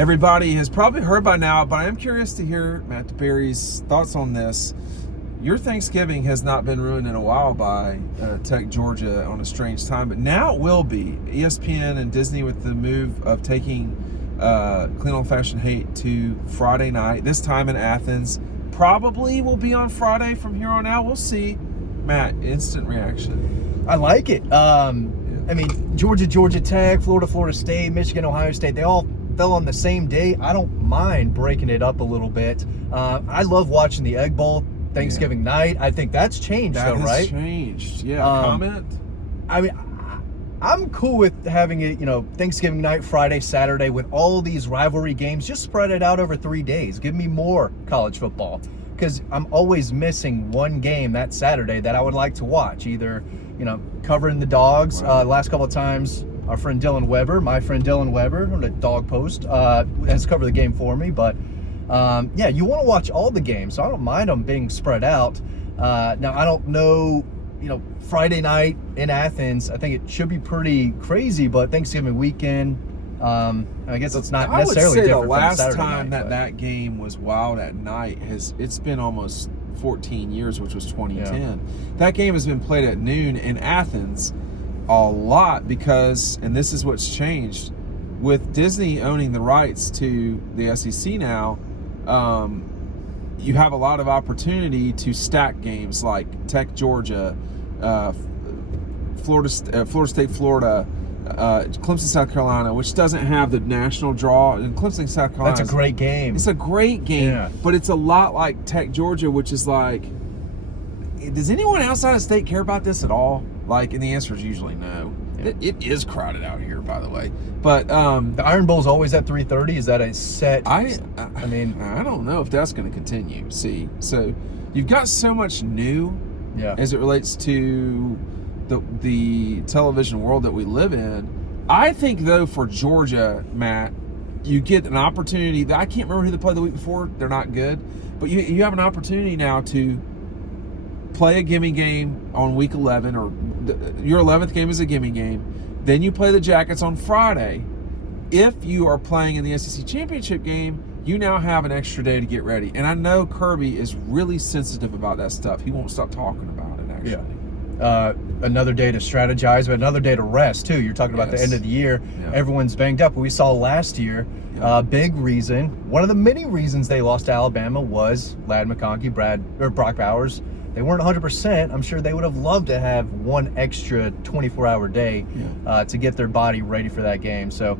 everybody has probably heard by now, but I am curious to hear Matt DeBerry's thoughts on this. Your Thanksgiving has not been ruined in a while by Tech-UGA on a strange time, but now it will be. ESPN and Disney with the move of taking Clean Old Fashioned Hate to Friday night, this time in Athens. Probably will be on Friday from here on out. We'll see. Matt, instant reaction. I like it. I mean, Georgia Tech, Florida State, Michigan, Ohio State, they all fell on the same day. I don't mind breaking it up a little bit. I love watching the Egg Bowl Thanksgiving night. I think that's changed, that though, right? Changed. Yeah. Comment. I mean, I'm cool with having it, Thanksgiving night, Friday, Saturday, with all these rivalry games. Just spread it out over 3 days. Give me more college football, because I'm always missing one game that Saturday that I would like to watch. Either, covering the Dogs. Right. Last couple of times, my friend Dylan Weber on the Dawg Post has covered the game for me. But you want to watch all the games, so I don't mind them being spread out. Now, I don't know, Friday night in Athens, I think it should be pretty crazy, but Thanksgiving weekend, I guess it's not necessarily different. The last from Saturday time night, that game was wild at night it's been almost 14 years, which was 2010. Yeah. That game has been played at noon in Athens a lot because, and this is what's changed, with Disney owning the rights to the SEC now, you have a lot of opportunity to stack games like Tech-UGA, Florida State, Florida, Clemson, South Carolina, which doesn't have the national draw. And Clemson, South Carolina, that's a great game. It's a great game, but it's a lot like Tech-UGA, which is like, does anyone outside of state care about this at all? Like, and the answer is usually no. Yeah. It is crowded out here, by the way. But the Iron Bowl is always at 3:30. Is that a set? I mean, I don't know if that's going to continue. See, so you've got so much new, as it relates to the television world that we live in. I think, though, for Georgia, Matt, you get an opportunity. I can't remember who they played the week before. They're not good, but you have an opportunity now to play a gimme game on week 11, or your 11th game is a gimme game. Then you play the Jackets on Friday. If you are playing in the SEC championship game, you now have an extra day to get ready. And I know Kirby is really sensitive about that stuff. He won't stop talking about it, actually. Yeah. Another day to strategize, but another day to rest, too. You're talking about the end of the year. Yeah. Everyone's banged up. We saw last year, big reason, one of the many reasons they lost to Alabama was Ladd McConkey, Brock Bowers. They weren't 100%. I'm sure they would have loved to have one extra 24-hour day to get their body ready for that game. So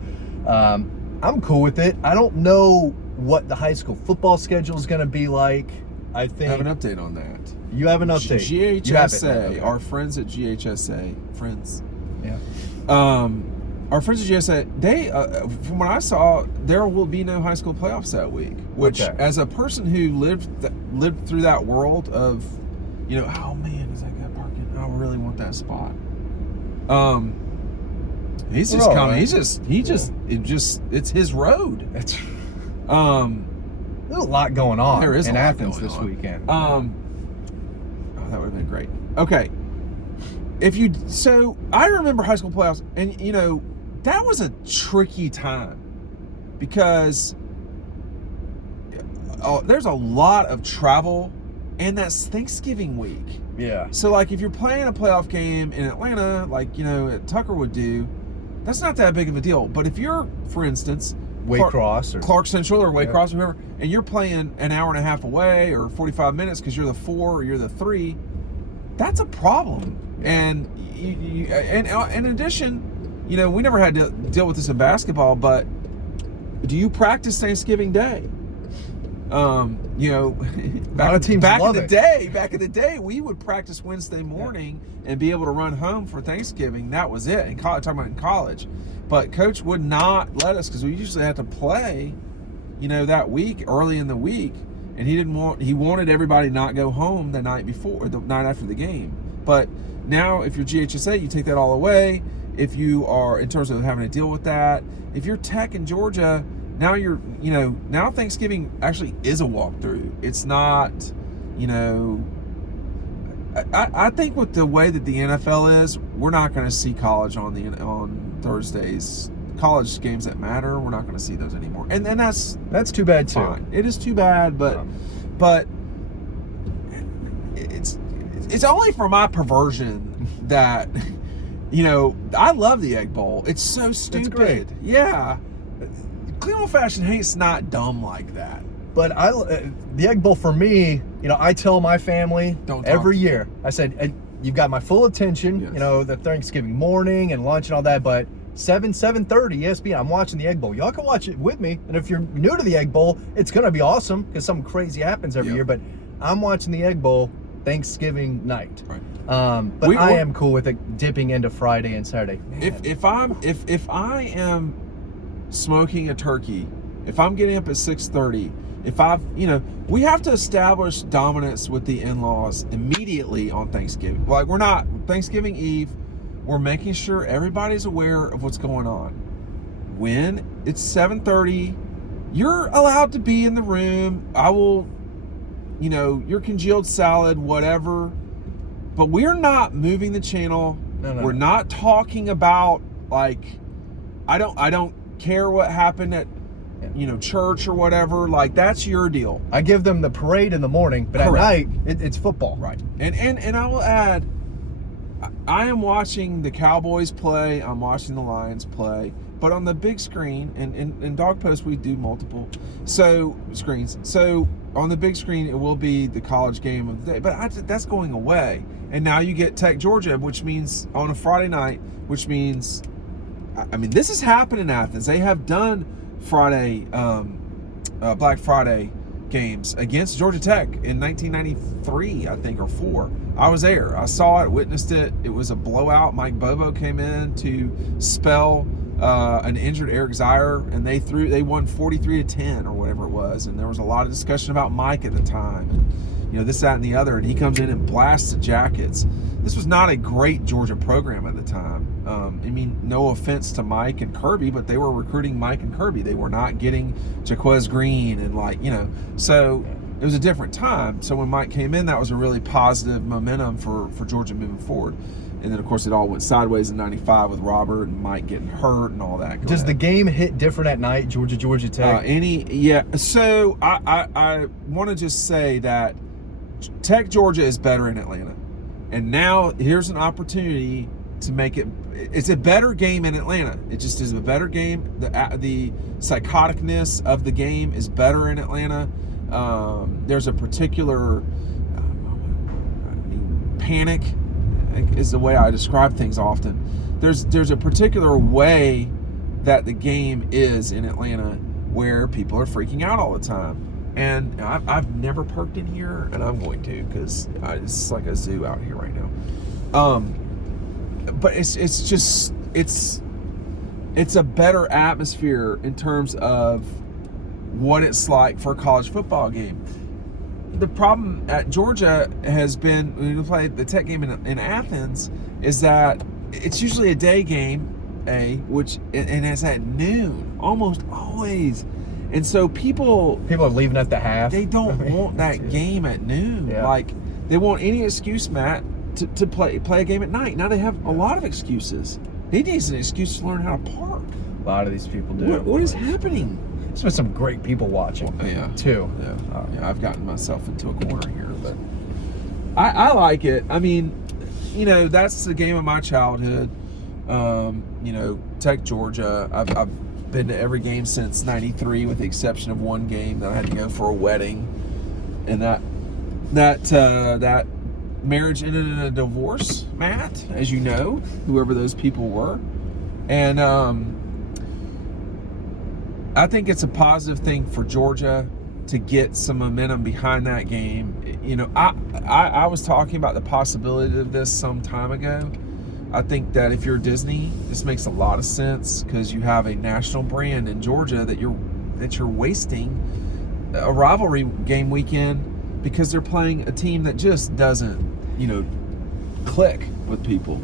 I'm cool with it. I don't know what the high school football schedule is going to be like. I think I have an update on that. You have an update. GHSA, our friends at GHSA, our friends at GHSA, they, from what I saw, there will be no high school playoffs that week. Which, as a person who lived through that world of, oh man, is that guy parking? I really want that spot. He's just coming. Right? It's his road. There's a lot going on in Athens this weekend. That would have been great. Okay. So I remember high school playoffs, and that was a tricky time because there's a lot of travel, and that's Thanksgiving week. Yeah. So like if you're playing a playoff game in Atlanta, like Tucker would do, that's not that big of a deal. But if you're, for instance, Clark Central or Waycross or whoever, and you're playing an hour and a half away or 45 minutes because you're the 4 or you're the 3, that's a problem. And and in addition, we never had to deal with this in basketball, but do you practice Thanksgiving Day? Back in the day, we would practice Wednesday morning and be able to run home for Thanksgiving. That was it. Talking about in college. But coach would not let us because we usually had to play, that week, early in the week. And he wanted everybody to not go home the night before, the night after the game. But now if you're GHSA, you take that all away. If you are, in terms of having to deal with that, if you're Tech in Georgia, now now Thanksgiving actually is a walkthrough. It's not, I think with the way that the NFL is, we're not going to see college on Thursdays college games that matter, we're not going to see those anymore. And that's too bad too. Fine. It is too bad, but it's only for my perversion that, you know, I love the Egg Bowl. It's so stupid. It's great. Yeah. Clean old-fashioned hate's not dumb like that. But the Egg Bowl for me, you know, I tell my family every year, I said, you've got my full attention, you know, the Thanksgiving morning and lunch and all that, but 7:30 ESPN, I'm watching the Egg Bowl. Y'all can watch it with me. And if you're new to the Egg Bowl, it's going to be awesome because something crazy happens every year. But I'm watching the Egg Bowl Thanksgiving night. Right. But I am cool with it dipping into Friday and Saturday. If I am smoking a turkey, if I'm getting up at 6:30, we have to establish dominance with the in-laws immediately on Thanksgiving. Like, we're not Thanksgiving Eve. We're making sure everybody's aware of what's going on. When it's 7:30, you're allowed to be in the room. I will, your congealed salad, whatever. But we're not moving the channel. No. We're not talking about, like, I don't care what happened at church or whatever. Like, that's your deal. I give them the parade in the morning, but at night it's football. Right. And I will add, I am watching the Cowboys play, I'm watching the Lions play, but on the big screen, and in Dawg Post we do multiple screens. So on the big screen it will be the college game of the day, but that's going away. And now you get Tech-UGA, which means on a Friday night, which means, this has happened in Athens. They have done Friday, Black Friday games against Georgia Tech in 1993, I think, or 4. I was there. I saw it, witnessed it. It was a blowout. Mike Bobo came in to spell an injured Eric Zier, and they won 43-10 or whatever it was. And there was a lot of discussion about Mike at the time, and this, that, and the other. And he comes in and blasts the Jackets. This was not a great Georgia program at the time. No offense to Mike and Kirby, but they were recruiting Mike and Kirby. They were not getting Jaquez Green and so it was a different time. So when Mike came in, that was a really positive momentum for Georgia moving forward. And then, of course, it all went sideways in 95 with Robert and Mike getting hurt and all that. Does the game hit different at night, Georgia Tech? So I want to just say that Tech-UGA is better in Atlanta. And now here's an opportunity to make it's a better game in Atlanta. It just is a better game. The psychoticness of the game is better in Atlanta. There's a particular panic is the way I describe things often. There's a particular way that the game is in Atlanta where people are freaking out all the time. And I've never parked in here, and I'm going to, because it's like a zoo out here right now. But it's a better atmosphere in terms of what it's like for a college football game. The problem at Georgia has been, when you play the Tech game in Athens, is that it's usually a day game, and it's at noon, almost always. And so people are leaving at the half. They don't want that game at noon. Yeah. Like, they want any excuse, Matt, to play a game at night. Now they have a lot of excuses. They need an excuse to learn how to park. A lot of these people do. What is happening? There's been some great people watching. Too. Yeah. I've gotten myself into a corner here, but I like it. That's the game of my childhood. Tech-UGA. I've been to every game since 93, with the exception of one game that I had to go for a wedding, and that marriage ended in a divorce, Matt, as you know, whoever those people were. And I think it's a positive thing for Georgia to get some momentum behind that game. I was talking about the possibility of this some time ago. I think that if you're Disney, this makes a lot of sense, because you have a national brand in Georgia that you're wasting a rivalry game weekend because they're playing a team that just doesn't, click with people.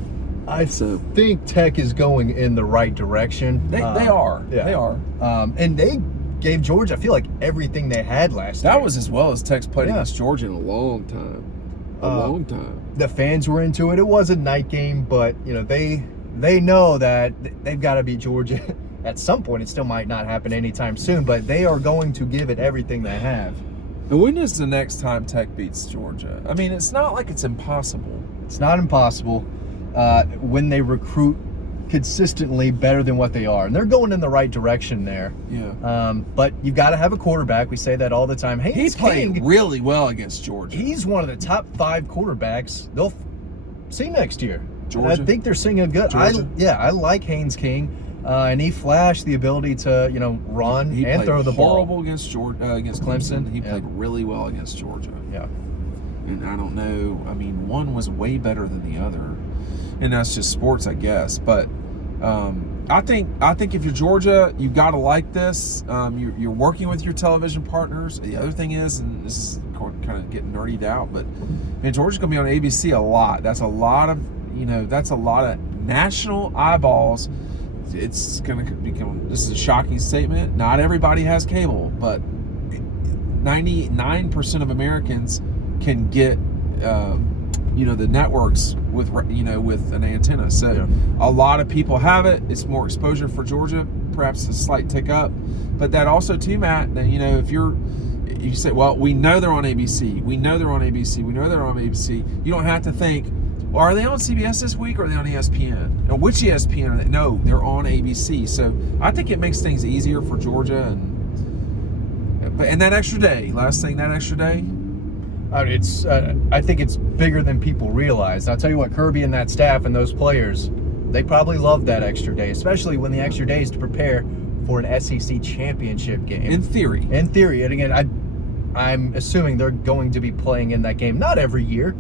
I think Tech is going in the right direction. They are. Yeah. They are. And they gave Georgia, I feel like, everything they had last year. That was as well as Tech's played against Georgia in a long time. Long time. The fans were into it. It was a night game, but they know that they've got to beat Georgia at some point, it still might not happen anytime soon, but they are going to give it everything they have. And when is the next time Tech beats Georgia? I mean, it's not like it's impossible. It's not impossible when they recruit consistently better than what they are. And they're going in the right direction there. Yeah. But you've got to have a quarterback. We say that all the time. He played really well against Georgia. He's one of the top 5 quarterbacks they'll see next year. Georgia? I think they're seeing a good. I like Haynes King. And he flashed the ability to, run and throw the ball. He played horrible against Clemson. He played really well against Georgia. Yeah. And I don't know. I mean, one was way better than the other, and that's just sports, I guess. But I think if you're Georgia, you got to like this. You're working with your television partners. The other thing is, and this is kind of getting nerdied out, but man, Georgia's going to be on ABC a lot. That's a lot of national eyeballs. It's going to become, this is a shocking statement, not everybody has cable, but 99% of Americans can get the networks with an antenna. So a lot of people have it. It's more exposure for Georgia, perhaps a slight tick up. But that also too, Matt, that if you say, well, we know they're on ABC, we know they're on ABC, we know they're on ABC, you don't have to think, well, are they on CBS this week or are they on ESPN? Now, which ESPN are they? No, they're on ABC. So I think it makes things easier for Georgia. And that extra day, that extra day. I think it's bigger than people realize. I'll tell you what, Kirby and that staff and those players, they probably love that extra day, especially when the extra day is to prepare for an SEC championship game. In theory. And again, I'm assuming they're going to be playing in that game, not every year,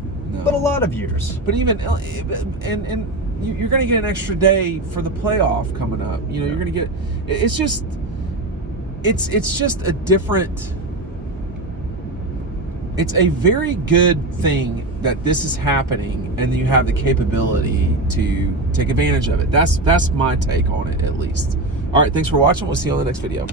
but a lot of years. But even, and you're going to get an extra day for the playoff coming up. You're going to get, it's just a different, it's a very good thing that this is happening and you have the capability to take advantage of it. That's my take on it, at least. All right, thanks for watching. We'll see you on the next video.